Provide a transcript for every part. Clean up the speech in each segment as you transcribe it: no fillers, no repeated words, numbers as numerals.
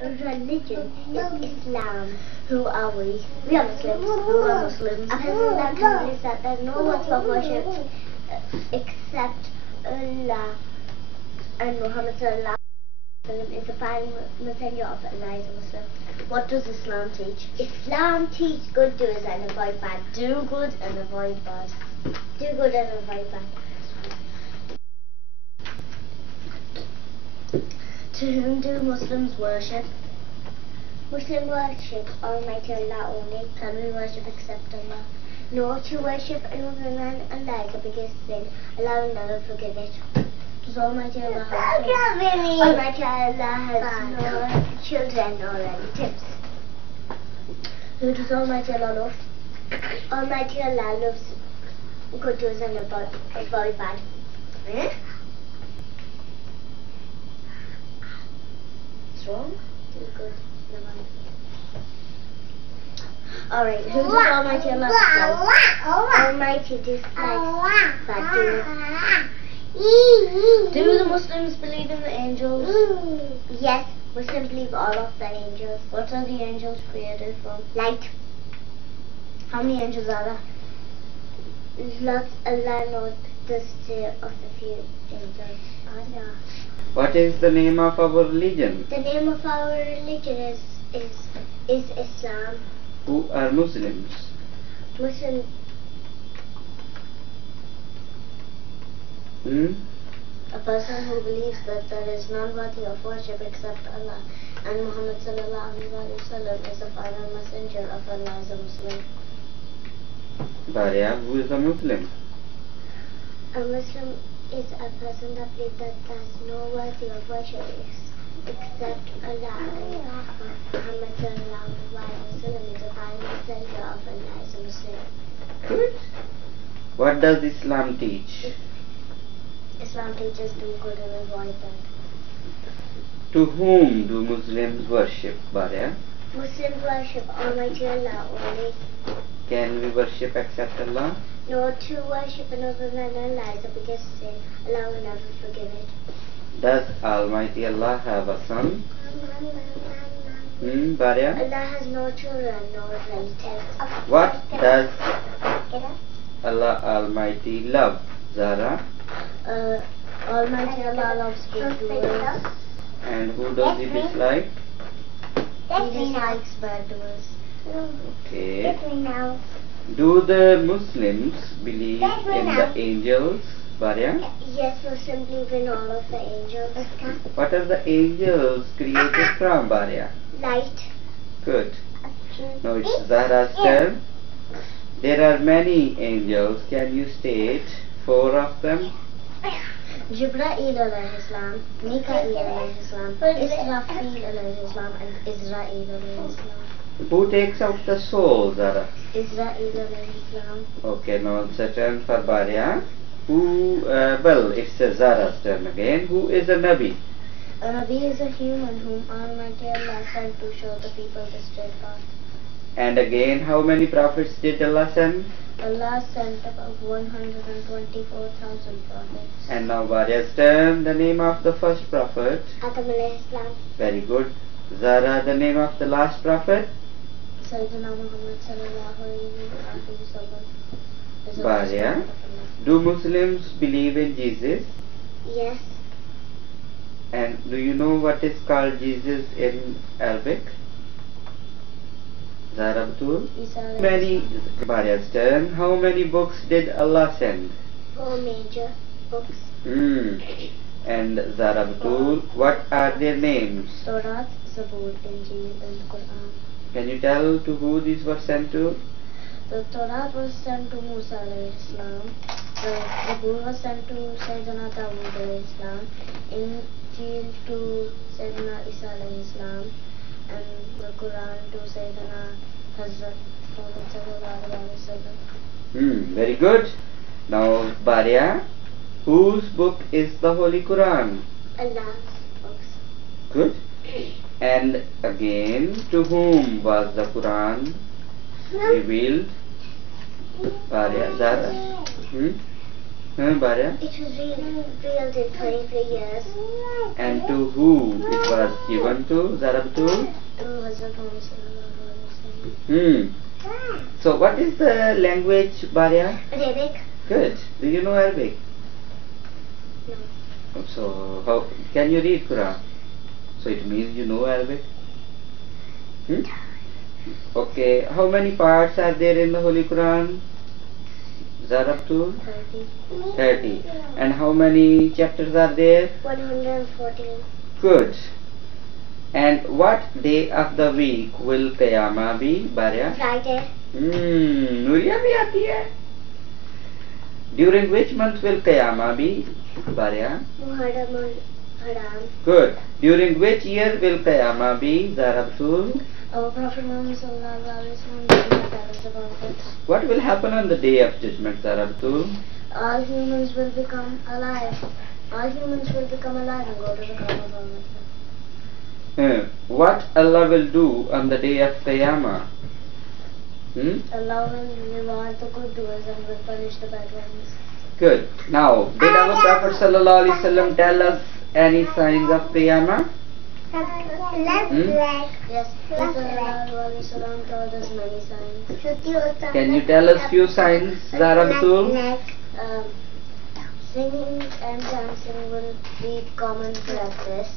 religion is Islam. Who are we? We are Muslims. Who are Muslims? A person that believes that there is no one for worship except Allah, and Muhammad sallallahu alaihi wasallam is the final messenger of Allah, is a Muslim. What does Islam teach? Islam teach good doers and avoid bad. Do good and avoid bad. Do good and avoid bad. To whom do Muslims worship? Muslims worship Almighty Allah only. Can we worship except Allah? No, to worship another than Allah is the biggest sin. Allah will never forgive it. Does Almighty Allah have children? Almighty Allah has no children or relatives. Who does Almighty Allah love? Almighty Allah loves good doers and avoid bad. Eh? What's wrong? Do good. Alright, who does Almighty Allah dislike? Almighty dislikes bad doers. Do the Muslims believe in the angels? Yes, Muslims believe all of the angels. What are the angels created from? Light. How many angels are there? Lots. Allah knows the state of the few angels. Allah. What is the name of our religion? The name of our religion is Islam. Who are Muslims? Muslims. A person who believes that there is none worthy of worship except Allah, and Muhammad sallallahu alaihi wasallam is the final messenger of Allah, is a Muslim. Baria, who is a Muslim? A Muslim is a person that believes that there is no worthy of worship except Allah, and Muhammad sallallahu alaihi wasallam is the final messenger of Allah, is a Muslim. Good. What does Islam teach? Islam teaches do good and avoid bad. To whom do Muslims worship, Baria? Muslims worship Almighty Allah only. Can we worship except Allah? No, to worship another than Allah is the biggest sin. Allah will never forgive it. Does Almighty Allah have a son? Baria? Allah has no children, no relatives. What does Allah Almighty love, Zara? Almighty Allah loves good doers. And who does he dislike? He dislikes bad doers. Okay. Do the Muslims believe in the angels, Baria? Yes, Muslims believe in all of the angels. What are the angels created from, Baria? Light. Good. Now it's Zahra's turn. There are many angels. Can you state 4 of them? Jibreel alayhi salam, Mikael alayhi salam, Israfil alayhi salam, and Israel alayhi salam. Who takes out the soul, Zara? Israel alayhi salam. Okay, now it's a turn for Baria. Well, it's Zara's turn again. Who is a Nabi? A Nabi is a human whom Almighty Allah sent to show the people the straight path. And again, how many prophets did Allah send? Allah sent about 124,000 prophets. And now Baria's turn. The name of the first prophet? Adam alayhi salam. Very good. Zara, the name of the last prophet? Sayyidina Muhammad sallallahu alaihi wasallam. Baria, do Muslims believe in Jesus? Yes. And do you know what is called Jesus in Arabic? Zara Batul? Baria's turn. How many books did Allah send? 4 major books. And Zara Batul, what are their names? Torah, Zabur, Injil, and Quran. Can you tell to who these were sent to? The Torah was sent to Musa alayhi salam. The Zabur was sent to Sayyidina Dawud alayhi salam. Injil to Sayyidina Isa alayhi salam. And the Quran to Sayyidina Hazrat Muhammad sallallahu alaihi wasallam. Very good. Now Baria, whose book is the Holy Quran? Allah's books. Good. And again, to whom was the Quran revealed? Baria, Zara. Baria? It was revealed in 23 years. And to who it was given to? Zarabtu? To Hazrat Muhammad sallallahu alaihi wasallam. So what is the language, Baria? Arabic? Good. Do you know Arabic? No. So how can you read Quran? So it means you know Arabic? Okay. How many parts are there in the Holy Quran? Zarabtu? 30. And how many chapters are there? 114. Good. And what day of the week will Qiyamah be, Baria? Friday. Nuria bhi aati hai. During which month will Qiyamah be, Baria? Muharram. Good. During which year will Qiyamah be, Zarabtu? Our Prophet Muhammad sallallahu alaihi wasallam did not tell us about it. What will happen on the day of judgment, Zarabtu? All humans will become alive. All humans will become alive and go to the Kaaba. What Allah will do on the day of Qiyamah? Allah will reward the good doers and will punish the bad ones. Good. Now, did our Prophet sallallahu alaihi wasallam tell us any signs of Qiyamah? Yes, Prophet sallallahu alaihi wasallam told us many signs. Can you tell us few signs, Zarabtu? Singing and dancing will be common practice.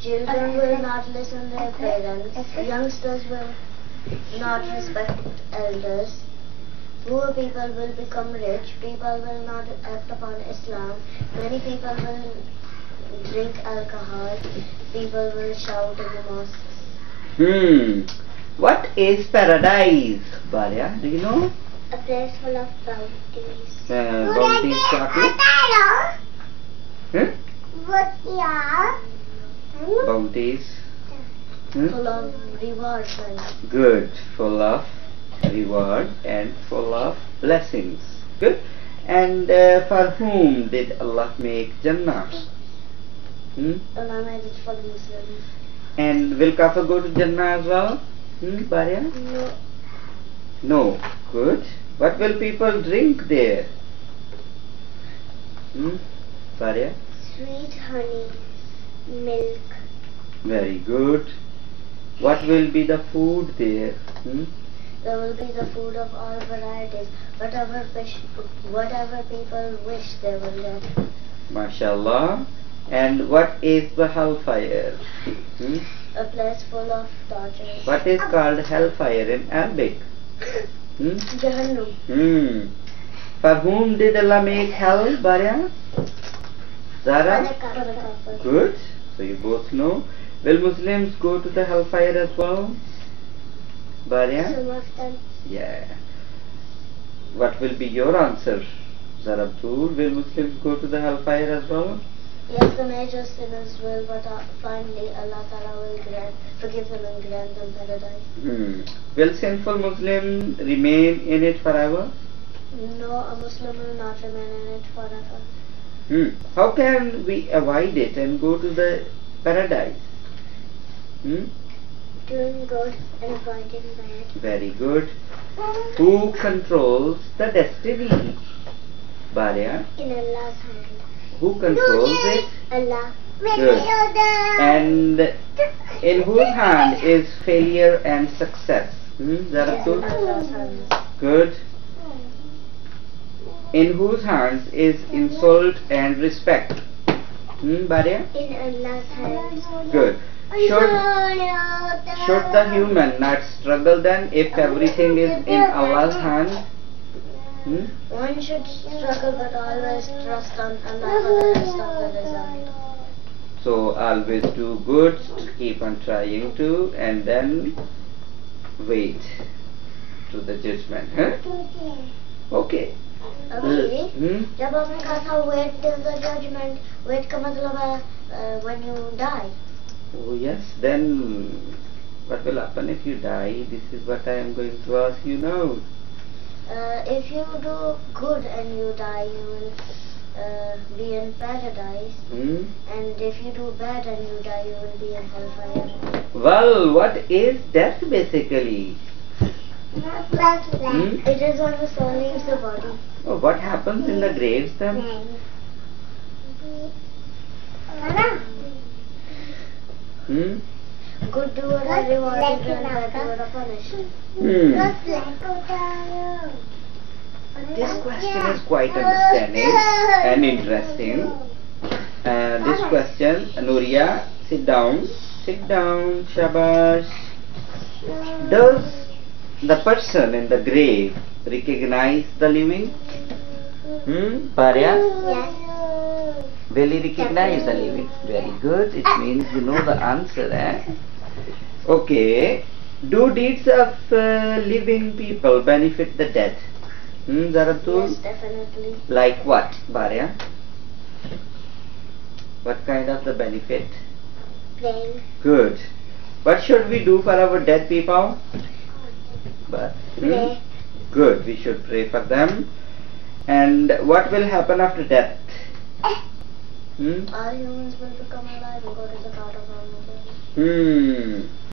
Children will not listen to their parents. Youngsters will not respect elders. Poor people will become rich. People will not act upon Islam. Many people will drink alcohol. People will shout in the mosques. What is paradise, Baria? Do you know? A place full of bounties. Bounties chocolate? Bounties? Full of rewards. Good. Full of reward and full of blessings. Good. And for whom did Allah make Jannah? Allah made it for the Muslims. And will Kafir go to Jannah as well? Baria? No. No. Good. What will people drink there? Baria? Sweet honey, milk. Very good. What will be the food there? There will be the food of all varieties. Whatever people wish they will get. MashaAllah. And what is the hellfire? A place full of tortures. What is called hellfire in Arabic? Jahannam. For whom did Allah make hell, Baria? Zara? Good. So you both know. Will Muslims go to the hellfire as well? Baria? Some of them. Yeah. What will be your answer, Zarabtur? Will Muslims go to the hellfire as well? Yes, the major sinners will, but finally Allah Ta'ala will forgive them and grant them paradise. Will sinful Muslim remain in it forever? No, a Muslim will not remain in it forever. How can we avoid it and go to the paradise? Doing good and avoiding bad. Very good. Who controls the destiny? Baria? In Allah's hand. Who controls it? Allah. Good. And in whose hand is failure and success? Zarabtur? Allah's hands. Good. In whose hands is insult and respect? Baria? In Allah's hands. Good. Should the human not struggle then if everything is in Allah's hands? One should struggle but always trust on Allah for the rest of the result. So always do good, keep on trying to, and then wait to the judgment. Okay. जब आपने कहा था wait till the judgment, wait का मतलब है when you die. Oh yes, then what will happen if you die? This is what I am going to ask you now. If you do good and you die, you will be in paradise. And if you do bad and you die, you will be in hellfire. Well, what is death basically? It is when the soul leaves the body. Oh, what happens in the graves then? Good doer are rewarded and bad doer are punished. This question is quite understanding and interesting. This question, Nuria, sit down, shabash. Does the person in the grave recognize the living? Parya? Yes. Will he recognize the living? Very good. It means you know the answer, eh? Okay. Do deeds of living people benefit the dead? Zaratul? Yes, definitely. Like what, Bharya? What kind of the benefit? Praying. Good. What should we do for our dead people? Pray. Good. We should pray for them. And what will happen after death? All humans will become alive and go to the God of our mother.